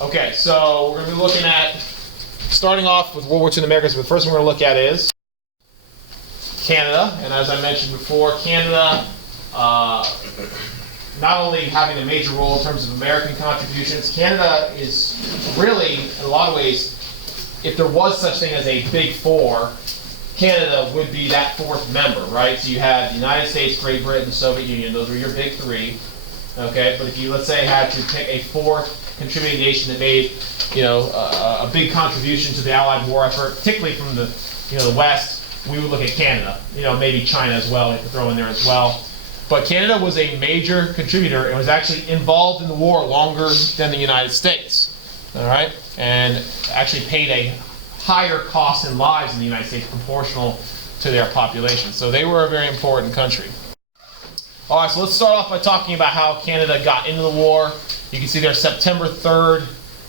Okay, so we're going to be looking at, starting off with World War II in the Americas, but the first one we're going to look at is Canada. And as I mentioned before, Canada not only having a major role in terms of American contributions, Canada is really, in a lot of ways, if there was such thing as a Big Four, Canada would be that fourth member, right? So you had the United States, Great Britain, the Soviet Union, those were your big three, okay? But if you, let's say, had to pick a fourth contributing nation that made, a big contribution to the Allied war effort, particularly from the, the West, we would look at Canada. Maybe China as well, we have to throw in there as well. But Canada was a major contributor and was actually involved in the war longer than the United States, all right? And actually paid a higher cost in lives in the United States proportional to their population. So they were a very important country. All right, so let's start off by talking about how Canada got into the war. You can see there September 3rd,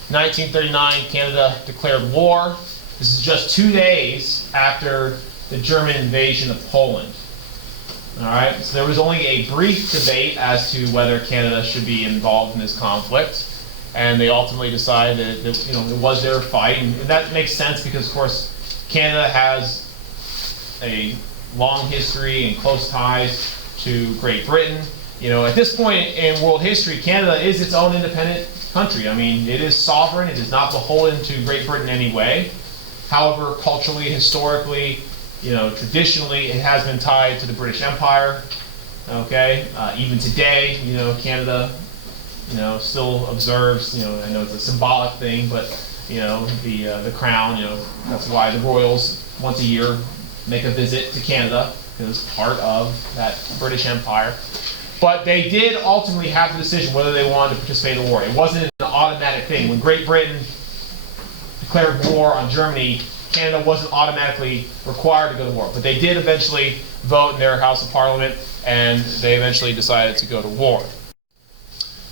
1939, Canada declared war. This is just 2 days after the German invasion of Poland. All right, so there was only a brief debate as to whether Canada should be involved in this conflict. And they ultimately decided that it was their fight, and that makes sense because, of course, Canada has a long history and close ties to Great Britain. At this point in world history, Canada is its own independent country. I mean, it is sovereign. It is not beholden to Great Britain in any way. However, culturally, historically, traditionally, it has been tied to the British Empire. Okay, even today, Canada. Still observes, I know it's a symbolic thing, but, the crown, that's why the royals once a year make a visit to Canada, because it's part of that British Empire. But they did ultimately have the decision whether they wanted to participate in the war. It wasn't an automatic thing. When Great Britain declared war on Germany, Canada wasn't automatically required to go to war. But they did eventually vote in their House of Parliament, and they eventually decided to go to war.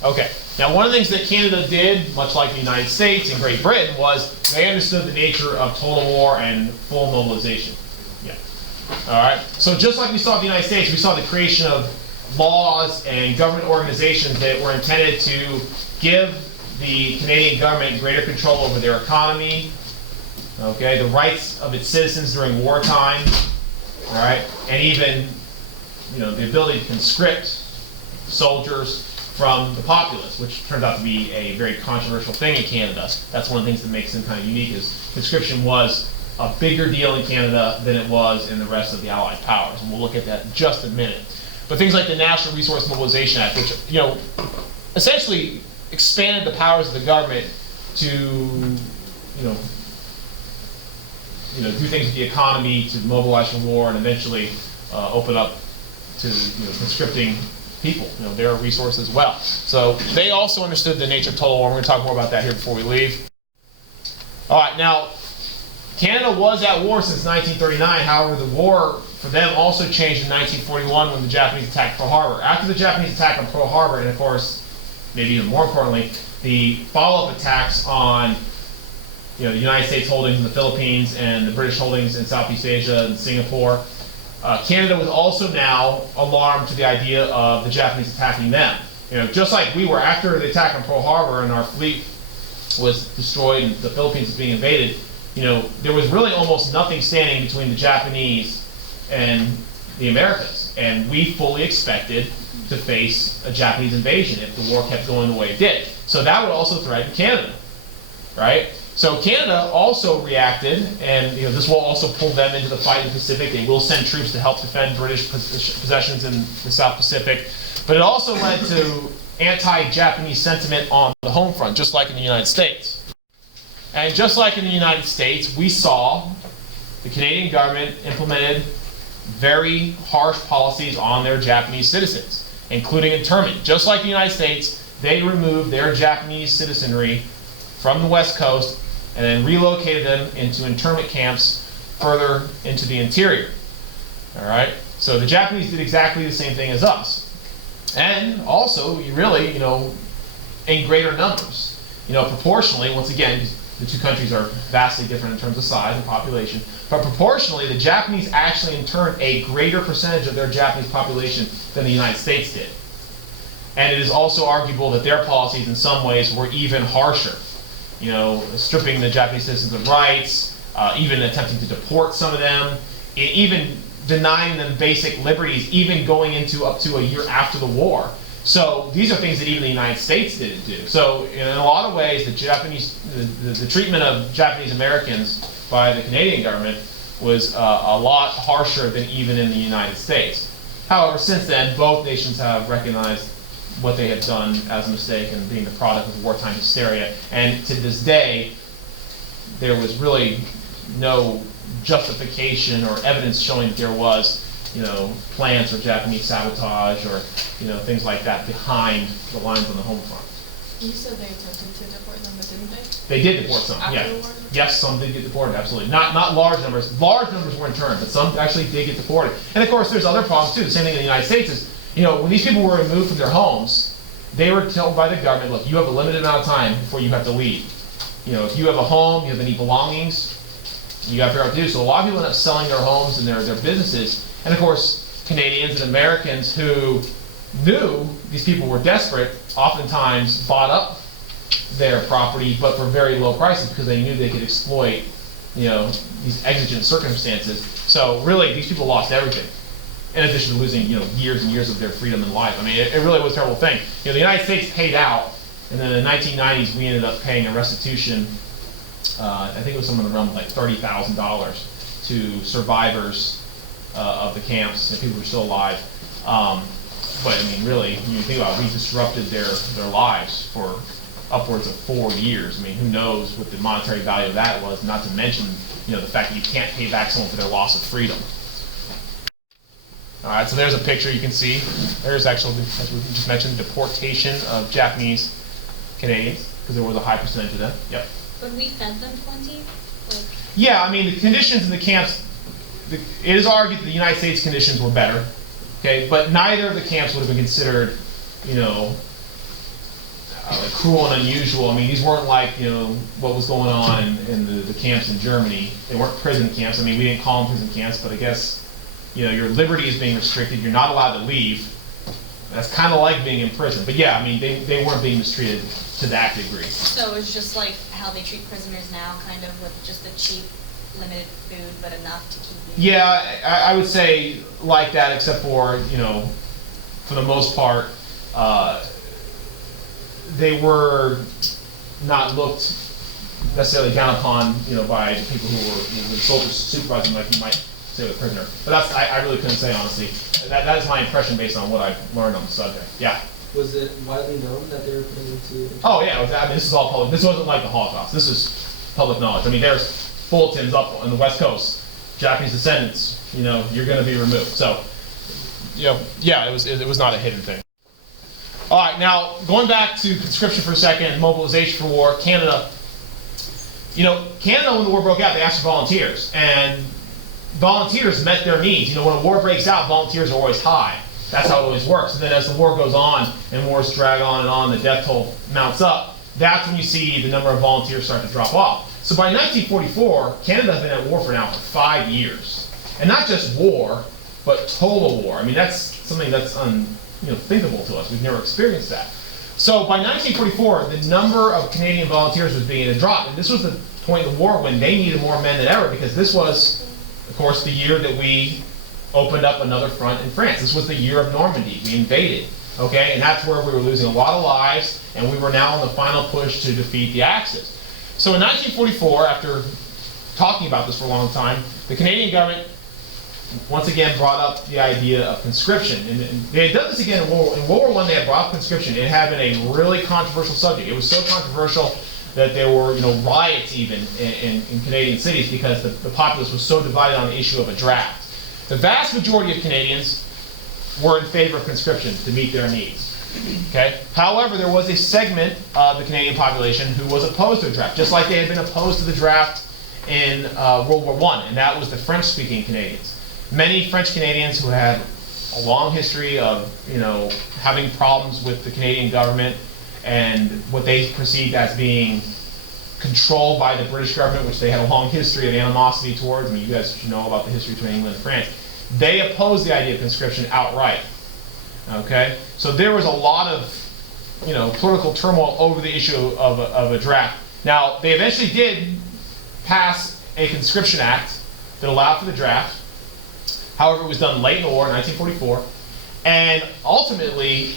Okay, now one of the things that Canada did, much like the United States and Great Britain, was they understood the nature of total war and full mobilization. Yeah. All right, so just like we saw in the United States, we saw the creation of laws and government organizations that were intended to give the Canadian government greater control over their economy, okay, the rights of its citizens during wartime, all right, and even, the ability to conscript soldiers from the populace, which turned out to be a very controversial thing in Canada. That's one of the things that makes them kind of unique, is conscription was a bigger deal in Canada than it was in the rest of the Allied powers, and we'll look at that in just a minute. But things like the National Resource Mobilization Act, which essentially expanded the powers of the government to do things with the economy, to mobilize for war, and eventually open up to conscripting people, their resource as well. So they also understood the nature of total war. We're going to talk more about that here before we leave. All right, now, Canada was at war since 1939. However, the war for them also changed in 1941 when the Japanese attacked Pearl Harbor. After the Japanese attack on Pearl Harbor, and of course, maybe even more importantly, the follow-up attacks on the United States holdings in the Philippines and the British holdings in Southeast Asia and Singapore, Canada was also now alarmed to the idea of the Japanese attacking them. Just like we were after the attack on Pearl Harbor and our fleet was destroyed and the Philippines was being invaded, there was really almost nothing standing between the Japanese and the Americas. And we fully expected to face a Japanese invasion if the war kept going the way it did. So that would also threaten Canada, right? So Canada also reacted, and this will also pull them into the fight in the Pacific. They will send troops to help defend British possessions in the South Pacific. But it also led to anti-Japanese sentiment on the home front, just like in the United States. And just like in the United States, we saw the Canadian government implemented very harsh policies on their Japanese citizens, including internment. Just like the United States, they removed their Japanese citizenry from the West Coast and then relocated them into internment camps further into the interior. All right? So the Japanese did exactly the same thing as us. And also, really, in greater numbers. Proportionally, once again, the two countries are vastly different in terms of size and population, but proportionally, the Japanese actually interned a greater percentage of their Japanese population than the United States did. And it is also arguable that their policies in some ways were even harsher. you know, stripping the Japanese citizens of rights, even attempting to deport some of them, even denying them basic liberties, even going into up to a year after the war. So these are things that even the United States didn't do. So in a lot of ways, the treatment of Japanese Americans by the Canadian government was a lot harsher than even in the United States. However, since then, both nations have recognized what they had done as a mistake and being the product of wartime hysteria. And to this day, there was really no justification or evidence showing that there was, you know, plans for Japanese sabotage or, you know, things like that behind the lines on the home front. You said they attempted to deport them, but didn't they? They did deport some, yeah. Yes, some did get deported, absolutely. Not large numbers. Large numbers were interned, but some actually did get deported. And of course, there's other problems too. The same thing in the United States is, you know, when these people were removed from their homes, they were told by the government, look, you have a limited amount of time before you have to leave. You know, if you have a home, you have any belongings, you got to figure out what to do. So a lot of people end up selling their homes and their businesses. And of course, Canadians and Americans who knew these people were desperate oftentimes bought up their property, but for very low prices because they knew they could exploit, you know, these exigent circumstances. So really, these people lost everything, in addition to losing, you know, years and years of their freedom and life. I mean, it really was a terrible thing. You know, the United States paid out, and then in the 1990s, we ended up paying a restitution. I think it was somewhere around like $30,000 to survivors of the camps and people who are still alive. But I mean, really, when you think about it, we disrupted their lives for upwards of 4 years. I mean, who knows what the monetary value of that was, not to mention, you know, the fact that you can't pay back someone for their loss of freedom. All right, so there's a picture you can see. There's actually, as we just mentioned, deportation of Japanese-Canadians, because there was a high percentage of them. Yep. But we fed them plenty? Like... Yeah, I mean, the conditions in the camps, it is argued that the United States conditions were better, okay, but neither of the camps would have been considered, you know, cruel and unusual. I mean, these weren't like, you know, what was going on in the camps in Germany. They weren't prison camps. I mean, we didn't call them prison camps, but I guess, you know, your liberty is being restricted. You're not allowed to leave. That's kind of like being in prison. But yeah, I mean, they weren't being mistreated to that degree. So it's just like how they treat prisoners now, kind of with just the cheap, limited food, but enough to keep you. Yeah, I would say like that, except for, you know, for the most part, they were not looked necessarily down upon, you know, by the people who were, you know, the soldiers supervising, like you might say with a prisoner. But that's, I really couldn't say, honestly. That is my impression based on what I've learned on the subject. Yeah. Was it widely known that they were put into? Oh yeah, I mean, this is all public. This wasn't like the Holocaust. This is public knowledge. I mean, there's bulletins up on the West Coast. Japanese descendants, you know, you're going to be removed. So, you know, yeah, it was not a hidden thing. All right, now going back to conscription for a second, mobilization for war, Canada. You know, Canada, when the war broke out, they asked for volunteers, and volunteers met their needs. You know, when a war breaks out, volunteers are always high. That's how it always works. And then as the war goes on and wars drag on, the death toll mounts up, that's when you see the number of volunteers start to drop off. So by 1944, Canada has been at war for now for 5 years. And not just war, but total war. I mean, that's something that's unthinkable to us. We've never experienced that. So by 1944, the number of Canadian volunteers was beginning to drop. And this was the point of the war when they needed more men than ever, because this was, of course, the year that we opened up another front in France. This was the year of Normandy. We invaded, okay? And that's where we were losing a lot of lives, and we were now on the final push to defeat the Axis. So in 1944, after talking about this for a long time, the Canadian government once again brought up the idea of conscription. And they had done this again in World War I. They had brought up conscription. It had been a really controversial subject. It was so controversial that there were, you know, riots even in Canadian cities because the populace was so divided on the issue of a draft. The vast majority of Canadians were in favor of conscription to meet their needs. Okay? However, there was a segment of the Canadian population who was opposed to the draft, just like they had been opposed to the draft in World War I, and that was the French-speaking Canadians. Many French Canadians who had a long history of, you know, having problems with the Canadian government and what they perceived as being controlled by the British government, which they had a long history of animosity towards. I mean, you guys should know about the history between England and France. They opposed the idea of conscription outright. Okay? So there was a lot of, you know, political turmoil over the issue of a draft. Now, they eventually did pass a conscription act that allowed for the draft. However, it was done late in the war in 1944. And ultimately,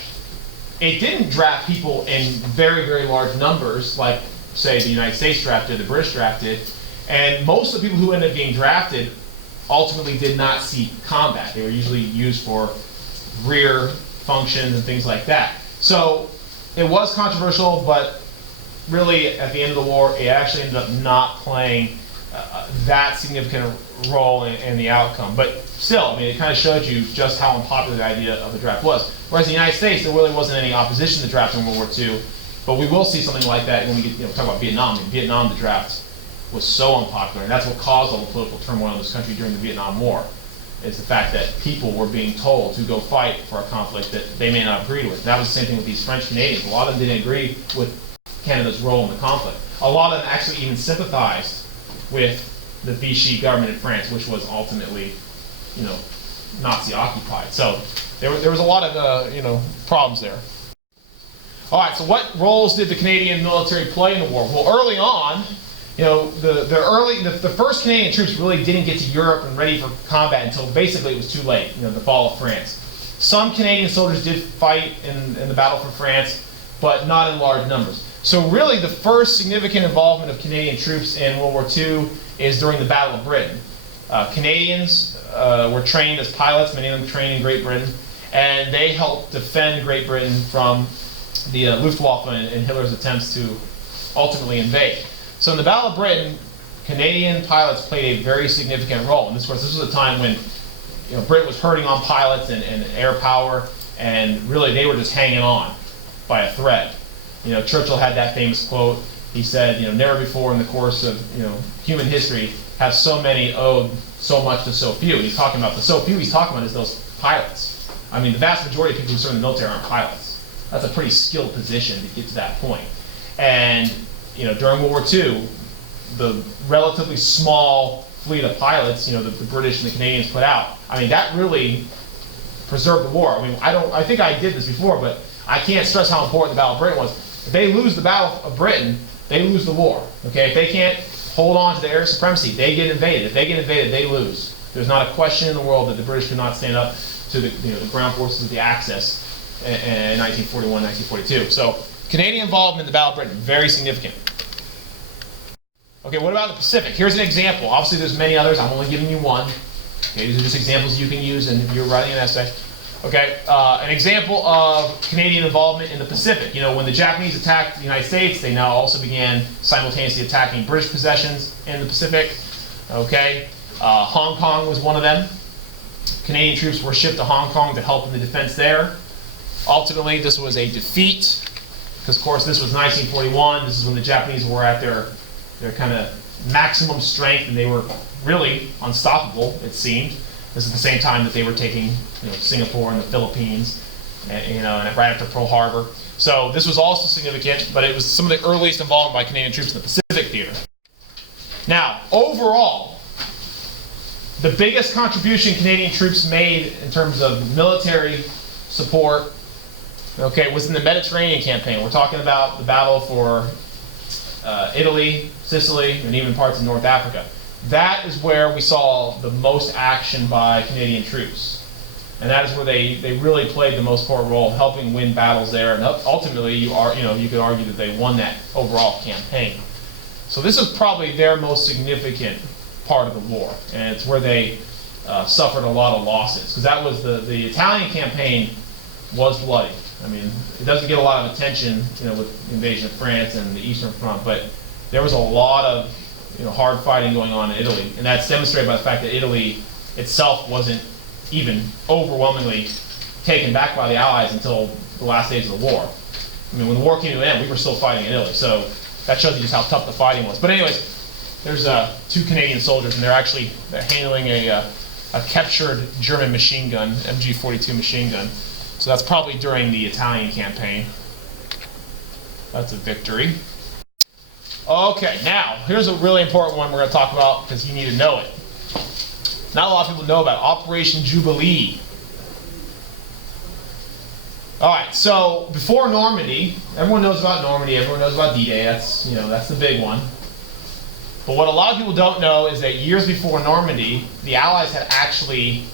it didn't draft people in very, very large numbers like, say, the United States drafted, the British drafted. And most of the people who ended up being drafted ultimately did not see combat. They were usually used for rear functions and things like that. So it was controversial, but really at the end of the war, it actually ended up not playing that significant role in the outcome. But still, I mean, it kind of showed you just how unpopular the idea of the draft was. Whereas in the United States, there really wasn't any opposition to the draft in World War II, but we will see something like that when we get, talk about Vietnam. In Vietnam, the draft was so unpopular, and that's what caused all the political turmoil in this country during the Vietnam War, is the fact that people were being told to go fight for a conflict that they may not agree with. That was the same thing with these French Canadians. A lot of them didn't agree with Canada's role in the conflict. A lot of them actually even sympathized with the Vichy government in France, which was ultimately, Nazi occupied. So there was a lot of, problems there. All right, so what roles did the Canadian military play in the war? Well, early on, the first Canadian troops really didn't get to Europe and ready for combat until basically it was too late, the fall of France. Some Canadian soldiers did fight in the battle for France, but not in large numbers. So really the first significant involvement of Canadian troops in World War II is during the Battle of Britain. Canadians were trained as pilots, many of them trained in Great Britain, and they helped defend Great Britain from the Luftwaffe and Hitler's attempts to ultimately invade. So in the Battle of Britain, Canadian pilots played a very significant role. And this was a time when Britain was hurting on pilots and air power, and really they were just hanging on by a thread. Churchill had that famous quote. He said, never before in the course of human history have so many owed so much to so few. And he's talking about the so few he's talking about is those pilots. I mean, the vast majority of people who serve in the military aren't pilots. That's a pretty skilled position to get to that point. And during World War II, the relatively small fleet of pilots, the British and the Canadians put out, I mean, that really preserved the war. I mean, I think I did this before, but I can't stress how important the Battle of Britain was. If they lose the Battle of Britain, they lose the war. Okay, if they can't hold on to their air supremacy, they get invaded. If they get invaded, they lose. There's not a question in the world that the British could not stand up to the ground forces of the Axis in 1941, 1942. So Canadian involvement in the Battle of Britain, very significant. Okay, what about the Pacific? Here's an example. Obviously, there's many others. I'm only giving you one. Okay, these are just examples you can use, and if you're writing an essay. Okay, an example of Canadian involvement in the Pacific. When the Japanese attacked the United States, they now also began simultaneously attacking British possessions in the Pacific. Okay, Hong Kong was one of them. Canadian troops were shipped to Hong Kong to help in the defense there. Ultimately, this was a defeat, because of course this was 1941. This is when the Japanese were at their kind of maximum strength, and they were really unstoppable, it seemed. This is the same time that they were taking Singapore and the Philippines, and right after Pearl Harbor. So this was also significant, but it was some of the earliest involvement by Canadian troops in the Pacific theater. Now, overall, the biggest contribution Canadian troops made in terms of military support, was in the Mediterranean campaign. We're talking about the battle for Italy, Sicily, and even parts of North Africa. That is where we saw the most action by Canadian troops. And that is where they really played the most important role, helping win battles there. And ultimately, you could argue that they won that overall campaign. So this is probably their most significant part of the war. And it's where they suffered a lot of losses. Because that was the Italian campaign was bloody. I mean, it doesn't get a lot of attention, with the invasion of France and the Eastern Front, but there was a lot of hard fighting going on in Italy, and that's demonstrated by the fact that Italy itself wasn't even overwhelmingly taken back by the Allies until the last days of the war. I mean, when the war came to an end, we were still fighting in Italy, so that shows you just how tough the fighting was. But anyways, there's 2 Canadian soldiers, and they're handling a captured German machine gun, MG-42 machine gun. So that's probably during the Italian campaign. That's a victory. Okay, now, here's a really important one we're going to talk about because you need to know it. Not a lot of people know about it. Operation Jubilee. All right, so before Normandy, everyone knows about Normandy, everyone knows about D-Day, that's, you know, that's the big one. But what a lot of people don't know is that years before Normandy, the Allies had actually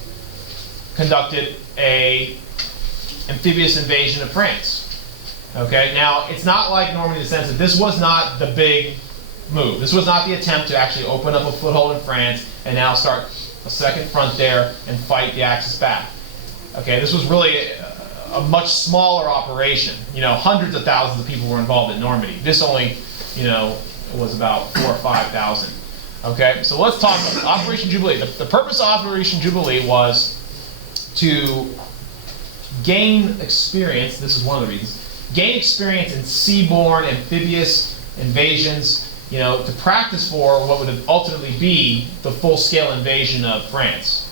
conducted a amphibious invasion of France. Okay, now it's not like Normandy in the sense that this was not the big move. This was not the attempt to actually open up a foothold in France and now start a second front there and fight the Axis back. Okay, this was really a much smaller operation. You know, hundreds of thousands of people were involved in Normandy. This only, you know, was about 4,000 or 5,000. Okay, so let's talk about Operation Jubilee. The purpose of Operation Jubilee was to gain experience. This is one of the reasons. Gain experience in seaborne amphibious invasions. You know, to practice for what would ultimately be the full-scale invasion of France.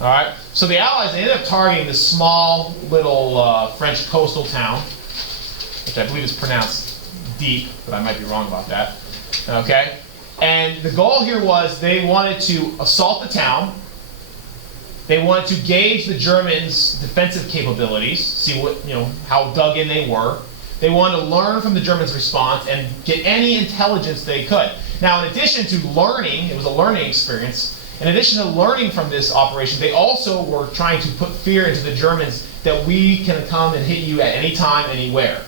All right. So the Allies ended up targeting this small little French coastal town, which I believe is pronounced Dieppe, but I might be wrong about that. Okay. And the goal here was they wanted to assault the town. They wanted to gauge the Germans' defensive capabilities, see what, you know, how dug in they were. They wanted to learn from the Germans' response and get any intelligence they could. Now, in addition to learning, it was a learning experience. In addition to learning from this operation, they also were trying to put fear into the Germans that we can come and hit you at any time, anywhere.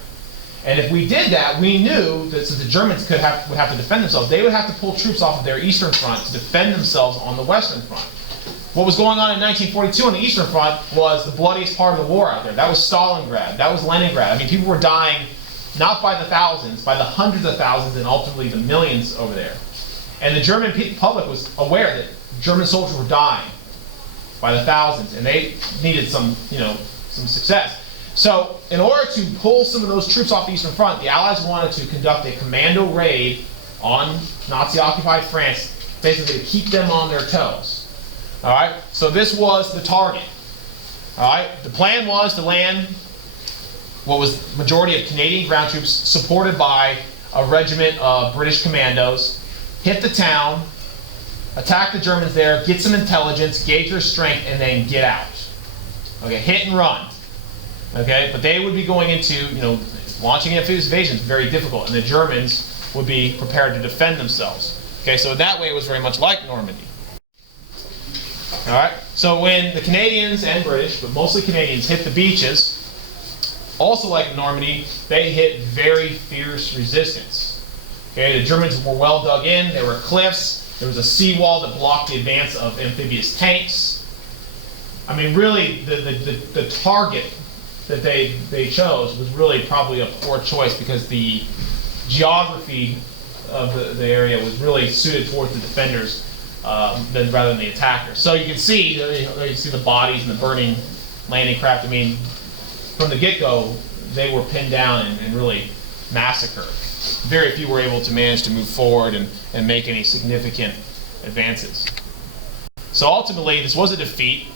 And if we did that, we knew that since the Germans would have to defend themselves, they would have to pull troops off of their eastern front to defend themselves on the western front. What was going on in 1942 on the Eastern Front was the bloodiest part of the war out there. That was Stalingrad. That was Leningrad. I mean, people were dying not by the thousands, by the hundreds of thousands, and ultimately the millions over there. And the German public was aware that German soldiers were dying by the thousands, and they needed some, you know, some success. So, in order to pull some of those troops off the Eastern Front, the Allies wanted to conduct a commando raid on Nazi-occupied France, basically to keep them on their toes. All right, so this was the target. All right, the plan was to land what was the majority of Canadian ground troops supported by a regiment of British commandos, hit the town, attack the Germans there, get some intelligence, gauge their strength, and then get out. Okay, hit and run. Okay, but they would be going into, you know, launching amphibious invasion is very difficult, and the Germans would be prepared to defend themselves. Okay, so that way it was very much like Normandy. All right, so when the Canadians and British, but mostly Canadians, hit the beaches, also like Normandy, they hit very fierce resistance. Okay, the Germans were well dug in, there were cliffs, there was a seawall that blocked the advance of amphibious tanks. I mean, really, the target that they chose was really probably a poor choice because the geography of the area was really suited towards the defenders rather than the attackers. So you can see, you see the bodies and the burning landing craft. I mean, from the get-go, they were pinned down and really massacred. Very few were able to manage to move forward and make any significant advances. So ultimately, this was a defeat,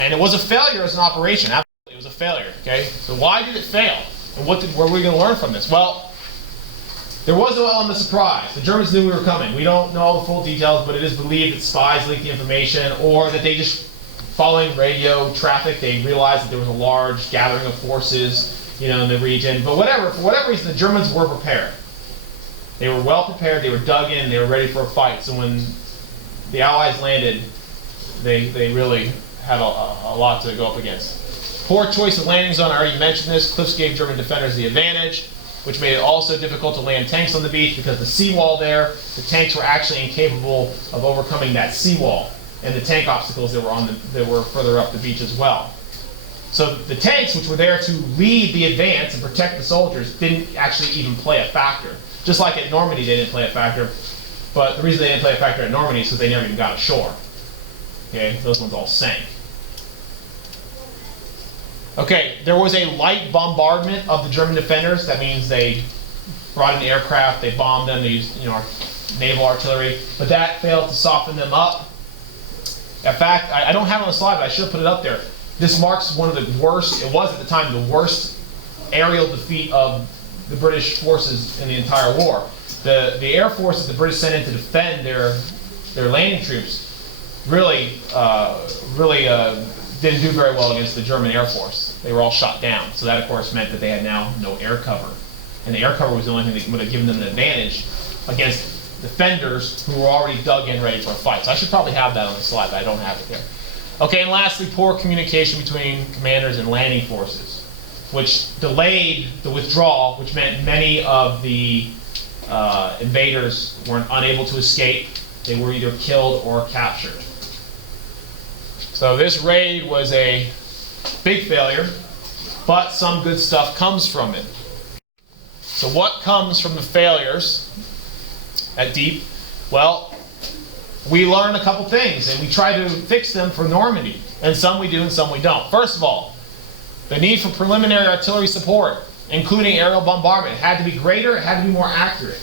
and it was a failure as an operation. Absolutely, it was a failure. Okay, so why did it fail? And what were we going to learn from this? Well, there was no element of surprise. The Germans knew we were coming. We don't know all the full details, but it is believed that spies leaked the information, or that they just, following radio traffic, they realized that there was a large gathering of forces, you know, in the region. But whatever, for whatever reason, the Germans were prepared. They were well prepared. They were dug in. They were ready for a fight. So when the Allies landed, they really had a lot to go up against. Poor choice of landing zone. I already mentioned this. Cliffs gave German defenders the advantage, which made it also difficult to land tanks on the beach because the seawall there, the tanks were actually incapable of overcoming that seawall and the tank obstacles that were further up the beach as well. So the tanks, which were there to lead the advance and protect the soldiers, didn't actually even play a factor. Just like at Normandy, they didn't play a factor. But the reason they didn't play a factor at Normandy is because they never even got ashore. Okay, those ones all sank. Okay, there was a light bombardment of the German defenders. That means they brought in aircraft, they bombed them, they used, you know, our naval artillery, but that failed to soften them up. In fact, I don't have it on the slide, but I should have put it up there. This marks one of the worst, it was at the time, the worst aerial defeat of the British forces in the entire war. The air force that the British sent in to defend their landing troops really didn't do very well against the German Air Force. they were all shot down. So that, of course, meant that they had now no air cover. And the air cover was the only thing that would have given them an advantage against defenders who were already dug in ready for a fight. So I should probably have that on the slide, but I don't have it there. Okay, and lastly, poor communication between commanders and landing forces, which delayed the withdrawal, which meant many of the invaders were unable to escape. They were either killed or captured. So this raid was a big failure, but some good stuff comes from it. So what comes from the failures at Dieppe? Well, we learn a couple things, and we try to fix them for Normandy. And some we do and some we don't. First of all, the need for preliminary artillery support, including aerial bombardment, had to be greater, it had to be more accurate.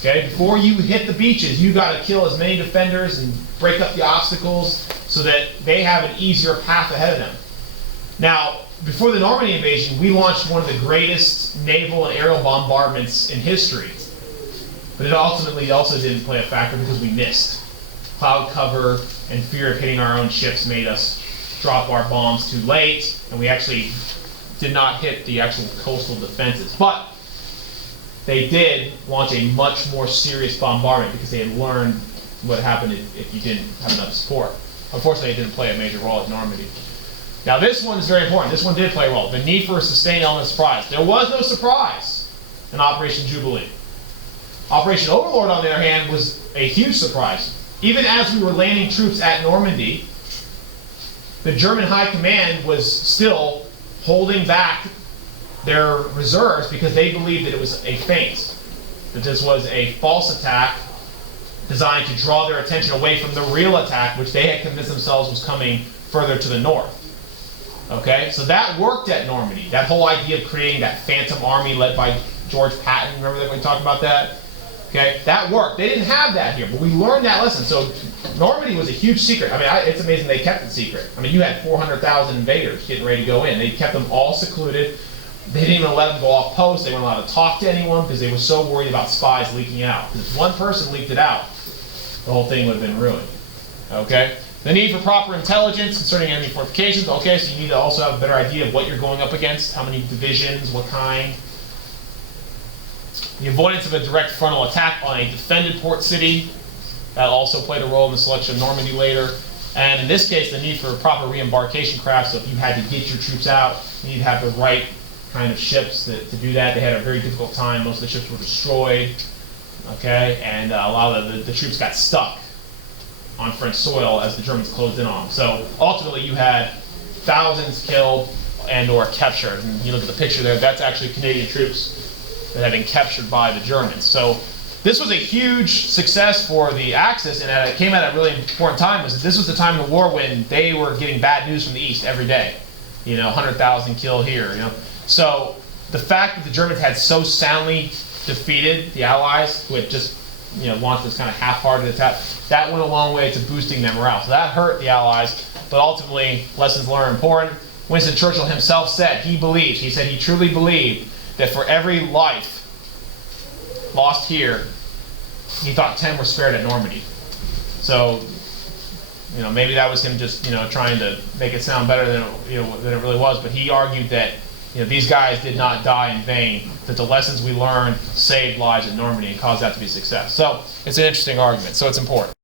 Okay, before you hit the beaches, you got to kill as many defenders and break up the obstacles so that they have an easier path ahead of them. Now, before the Normandy invasion, we launched one of the greatest naval and aerial bombardments in history. But it ultimately also didn't play a factor because we missed. Cloud cover and fear of hitting our own ships made us drop our bombs too late, and we actually did not hit the actual coastal defenses. But they did launch a much more serious bombardment because they had learned what happened if you didn't have enough support. Unfortunately, it didn't play a major role at Normandy. Now this one is very important. This one did play a role. The need for a sustained element of surprise. There was no surprise in Operation Jubilee. Operation Overlord, on the other hand, was a huge surprise. Even as we were landing troops at Normandy, the German High Command was still holding back their reserves because they believed that it was a feint, that this was a false attack designed to draw their attention away from the real attack, which they had convinced themselves was coming further to the north. Okay, so that worked at Normandy. That whole idea of creating that phantom army led by George Patton, remember that we talked about that? Okay, that worked. They didn't have that here, but we learned that lesson. So Normandy was a huge secret. I mean, it's amazing they kept it secret. I mean, you had 400,000 invaders getting ready to go in. They kept them all secluded. They didn't even let them go off post. They weren't allowed to talk to anyone because they were so worried about spies leaking out. Because if one person leaked it out, the whole thing would have been ruined. Okay? The need for proper intelligence concerning enemy fortifications. Okay, so you need to also have a better idea of what you're going up against, how many divisions, what kind. The avoidance of a direct frontal attack on a defended port city. That also played a role in the selection of Normandy later. And in this case, the need for proper re-embarkation craft. So if you had to get your troops out, you need to have the right kind of ships to do that. They had a very difficult time. Most of the ships were destroyed. Okay, and a lot of the troops got stuck on French soil as the Germans closed in on them. So ultimately you had thousands killed and or captured. And you look at the picture there, that's actually Canadian troops that had been captured by the Germans. So this was a huge success for the Axis, and it came at a really important time. This was the time of the war when they were getting bad news from the East every day. You know, 100,000 killed here, you know. So the fact that the Germans had so soundly defeated the Allies, who had just, you know, launched this kind of half-hearted attack, that went a long way to boosting their morale. So that hurt the Allies, but ultimately, lessons learned important. Winston Churchill himself said he said he truly believed that for every life lost here, he thought 10 were spared at Normandy. So, you know, maybe that was him just, you know, trying to make it sound better than than it really was. But he argued that, you know, these guys did not die in vain. That the lessons we learned saved lives at Normandy and caused that to be a success. So it's an interesting argument. So it's important.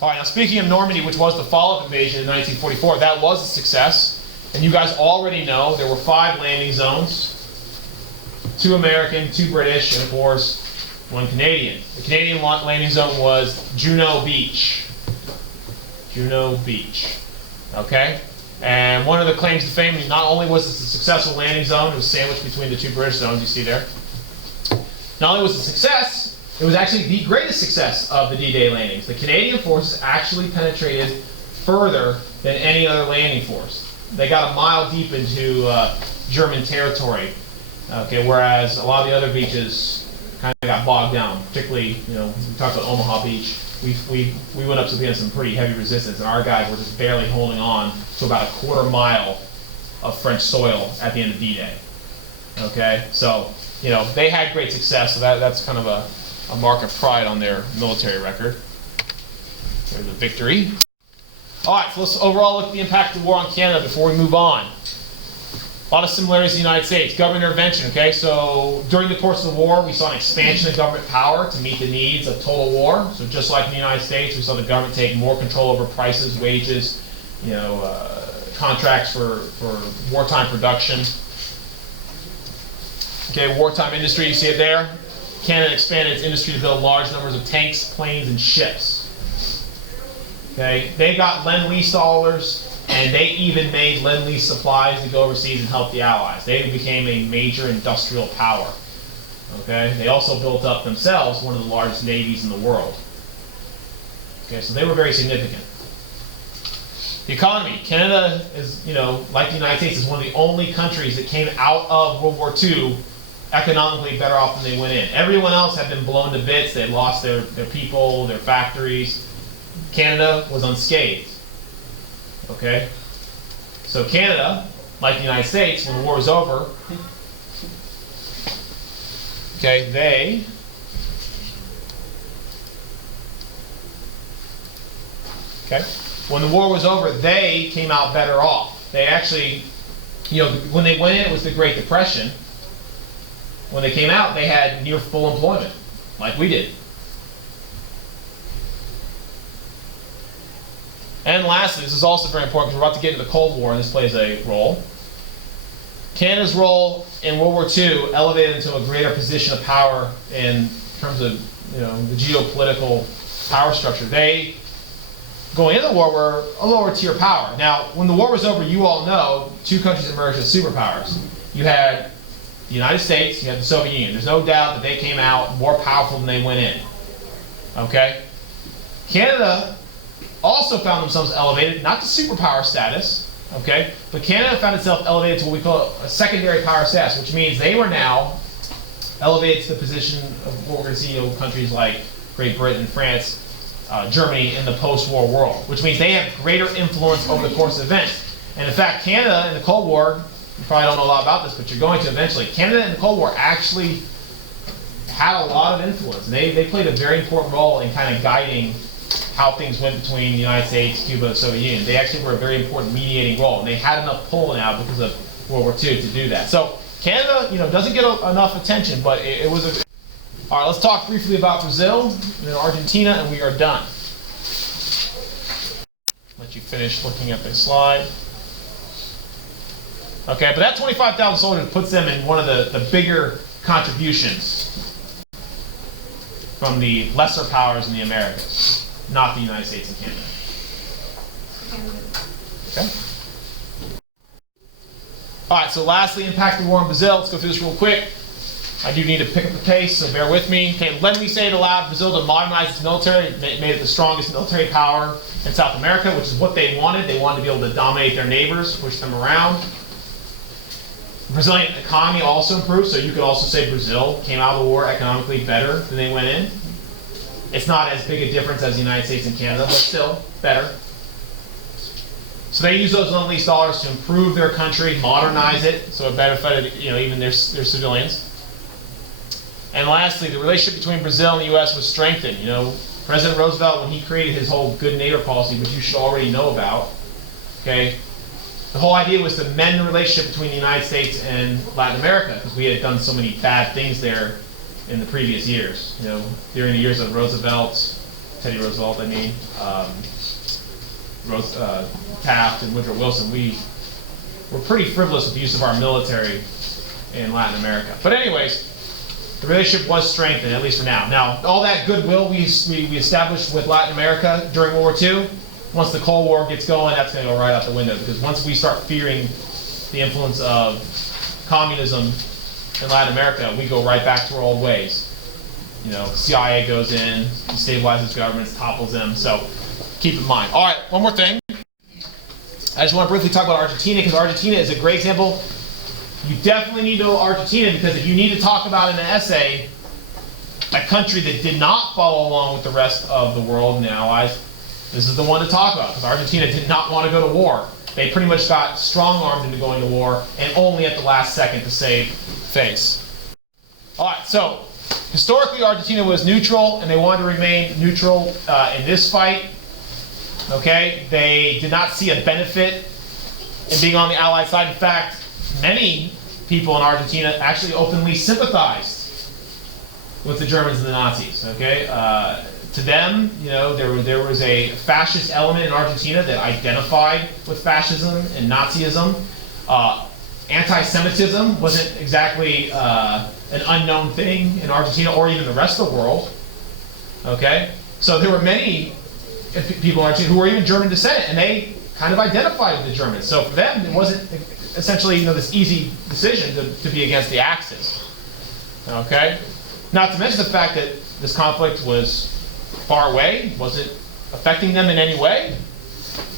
All right. Now, speaking of Normandy, which was the follow-up invasion in 1944, that was a success. And you guys already know there were 5 landing zones: 2 American, 2 British, and of course, 1 Canadian. The Canadian landing zone was Juno Beach. Juno Beach. Okay? And one of the claims to fame, not only was this a successful landing zone, it was sandwiched between the 2 British zones you see there. Not only was it a success, it was actually the greatest success of the D-Day landings. The Canadian forces actually penetrated further than any other landing force. They got a mile deep into German territory. Okay, whereas a lot of the other beaches kind of got bogged down. Particularly, you know, we talked about Omaha Beach. We went up against some pretty heavy resistance, and our guys were just barely holding on to about a quarter mile of French soil at the end of D-Day. Okay, so you know they had great success, so that's kind of a mark of pride on their military record. There's a victory. All right, so let's overall look at the impact of the war on Canada before we move on. A lot of similarities to the United States. Government intervention, okay? So during the course of the war, we saw an expansion of government power to meet the needs of total war. So just like in the United States, we saw the government take more control over prices, wages, contracts for wartime production. Okay, wartime industry, you see it there. Canada expanded its industry to build large numbers of tanks, planes, and ships. Okay, they got Lend-Lease dollars, and they even made Lend-Lease supplies to go overseas and help the Allies. They became a major industrial power. Okay, they also built up themselves one of the largest navies in the world. Okay, so they were very significant. The economy. Canada is, like the United States, is one of the only countries that came out of World War II economically better off than they went in. Everyone else had been blown to bits. They had lost their people, their factories. Canada was unscathed. Okay? So Canada, like the United States, when the war was over, okay, when the war was over, they came out better off. They actually, when they went in, it was the Great Depression. When they came out, they had near full employment, like we did. And lastly, this is also very important because we're about to get into the Cold War, and this plays a role. Canada's role in World War II elevated into a greater position of power in terms of the geopolitical power structure. They, going into the war, were a lower tier power. Now, when the war was over, you all know two countries emerged as superpowers. You had the United States, you had the Soviet Union. There's no doubt that they came out more powerful than they went in. Okay? Canada also found themselves elevated, not to superpower status, okay, but Canada found itself elevated to what we call a secondary power status, which means they were now elevated to the position of what we're going to see countries like Great Britain, France, Germany in the post-war world, which means they have greater influence over the course of events. And in fact, Canada in the Cold War, you probably don't know a lot about this, but you're going to eventually, Canada in the Cold War actually had a lot of influence. They played a very important role in kind of guiding how things went between the United States, Cuba, and the Soviet Union. They actually were a very important mediating role, and they had enough pull now because of World War II to do that. So Canada, doesn't get enough attention, but it was a... All right, let's talk briefly about Brazil and then Argentina, and we are done. Let you finish looking at this slide. Okay, but that 25,000 soldiers puts them in one of the bigger contributions from the lesser powers in the Americas. Not the United States and Canada. Okay. All right, so lastly, impact of the war in Brazil. Let's go through this real quick. I do need to pick up the pace, so bear with me. Okay, Lend-Lease aid allowed Brazil to modernize its military. It made it the strongest military power in South America, which is what they wanted. They wanted to be able to dominate their neighbors, push them around. The Brazilian economy also improved, so you could also say Brazil came out of the war economically better than they went in. It's not as big a difference as the United States and Canada, but still better. So they use those Lend-Lease dollars to improve their country, modernize it, so it benefited even their civilians. And lastly, the relationship between Brazil and the U.S. was strengthened. President Roosevelt, when he created his whole good neighbor policy, which you should already know about, okay, the whole idea was to mend the relationship between the United States and Latin America, because we had done so many bad things there in the previous years. During the years of Teddy Roosevelt, Taft and Woodrow Wilson, we were pretty frivolous with the use of our military in Latin America. But anyways, the relationship was strengthened, at least for now. Now, all that goodwill we established with Latin America during World War II, once the Cold War gets going, that's going to go right out the window, because once we start fearing the influence of communism in Latin America, we go right back to our old ways. CIA goes in, destabilizes governments, topples them, so keep in mind. All right, one more thing. I just want to briefly talk about Argentina, because Argentina is a great example. You definitely need to know Argentina, because if you need to talk about in an essay a country that did not follow along with the rest of the world and the Allies, this is the one to talk about, because Argentina did not want to go to war. They pretty much got strong-armed into going to war, and only at the last second to save face. All right, so historically Argentina was neutral, and they wanted to remain neutral in this fight. Okay, they did not see a benefit in being on the Allied side. In fact, many people in Argentina actually openly sympathized with the Germans and the Nazis. Okay, to them, you know, there was a fascist element in Argentina that identified with fascism and Nazism. Anti-Semitism wasn't exactly an unknown thing in Argentina or even the rest of the world. Okay, so there were many people in Argentina who were even German descent, and they kind of identified with the Germans. So for them, it wasn't essentially, you know, this easy decision to be against the Axis. Okay, not to mention the fact that this conflict was far away, wasn't affecting them in any way.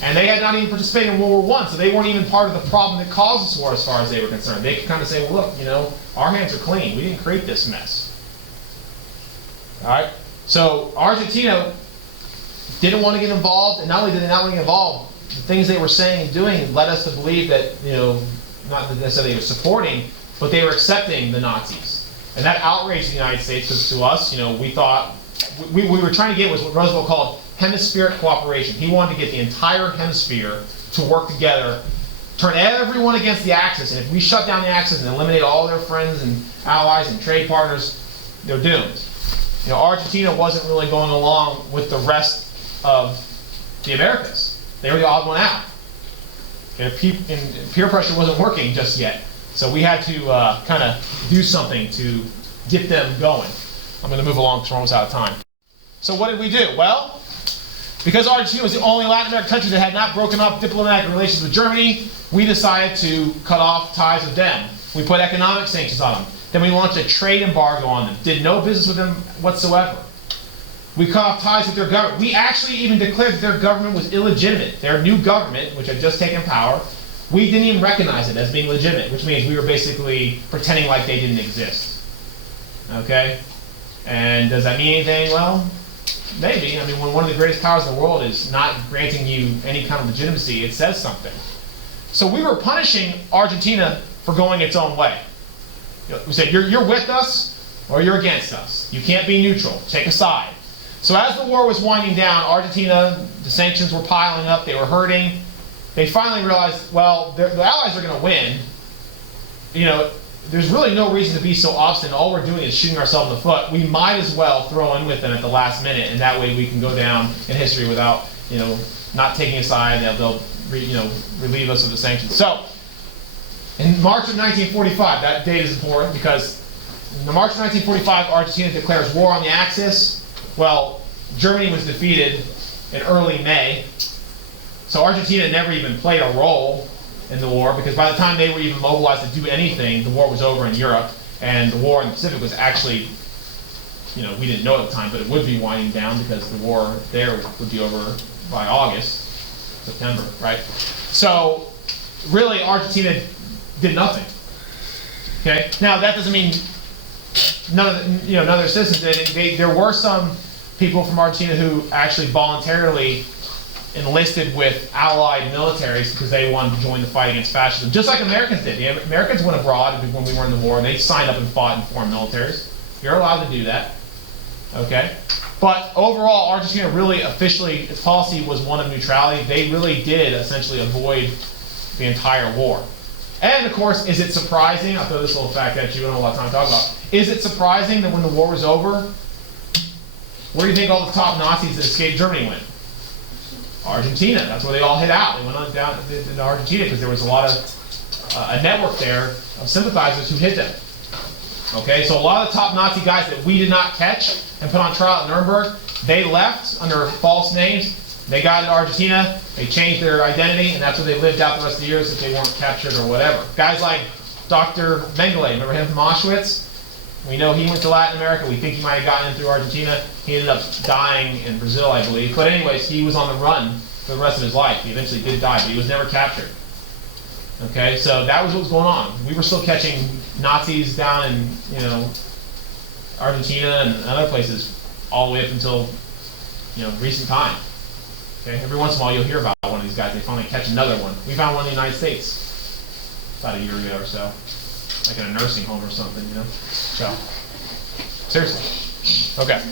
And they had not even participated in World War I, so they weren't even part of the problem that caused this war as far as they were concerned. They could kind of say, well, look, you know, our hands are clean. We didn't create this mess. All right? So Argentina didn't want to get involved, and not only did they not want to get involved, the things they were saying and doing led us to believe that, you know, not necessarily they were supporting, but they were accepting the Nazis. And that outraged the United States, because to us, you know, we thought, we were trying to get was what Roosevelt called hemispheric cooperation. He wanted to get the entire hemisphere to work together, turn everyone against the Axis, and if we shut down the Axis and eliminate all their friends and allies and trade partners, they're doomed. You know, Argentina wasn't really going along with the rest of the Americas. They were the odd one out. And peer pressure wasn't working just yet, so we had to kind of do something to get them going. I'm going to move along because we're almost out of time. So what did we do? Well, because Argentina was the only Latin American country that had not broken up diplomatic relations with Germany, we decided to cut off ties with them. We put economic sanctions on them. Then we launched a trade embargo on them. Did no business with them whatsoever. We cut off ties with their government. We actually even declared that their government was illegitimate. Their new government, which had just taken power, we didn't even recognize it as being legitimate, which means we were basically pretending like they didn't exist. Okay? And does that mean anything? Well, maybe. I mean, when one of the greatest powers in the world is not granting you any kind of legitimacy, it says something. So we were punishing Argentina for going its own way. We said, you're with us or you're against us. You can't be neutral. Take a side. So as the war was winding down, Argentina, the sanctions were piling up. They were hurting. They finally realized, well, the Allies are going to win. You know, there's really no reason to be so obstinate. All we're doing is shooting ourselves in the foot. We might as well throw in with them at the last minute, and that way we can go down in history without, you know, not taking a side. They'll relieve us of the sanctions. So, in March of 1945, that date is important because in March of 1945, Argentina declares war on the Axis. Well, Germany was defeated in early May, so Argentina never even played a role in the war, because by the time they were even mobilized to do anything, the war was over in Europe, and the war in the Pacific was actually, you know, we didn't know at the time, but it would be winding down because the war there would be over by August, September, right? So, really, Argentina did nothing. Okay. Now that doesn't mean none of their citizens did. There were some people from Argentina who actually voluntarily enlisted with Allied militaries because they wanted to join the fight against fascism, just like Americans did. The Americans went abroad when we were in the war, and they signed up and fought in foreign militaries. You're allowed to do that. Okay. But overall, Argentina really officially, its policy was one of neutrality. They really did essentially avoid the entire war. And of course, is it surprising? I'll throw this little fact at you. I don't have a lot of time to talk about. Is it surprising that when the war was over, where do you think all the top Nazis that escaped Germany went? Argentina. That's where they all hid out. They went on down to Argentina because there was a lot of a network there of sympathizers who hid them. Okay, so a lot of the top Nazi guys that we did not catch and put on trial at Nuremberg, they left under false names. They got into Argentina, they changed their identity, and that's where they lived out the rest of the years if they weren't captured or whatever. Guys like Dr. Mengele, remember him from Auschwitz? We know he went to Latin America. We think he might have gotten in through Argentina. He ended up dying in Brazil, I believe. But anyways, he was on the run for the rest of his life. He eventually did die, but he was never captured. Okay, so that was what was going on. We were still catching Nazis down in, you know, Argentina and other places all the way up until, you know, recent time. Okay, every once in a while you'll hear about one of these guys. They finally catch another one. We found one in the United States about a year ago or so, like in a nursing home or something, you know. So, seriously. Okay.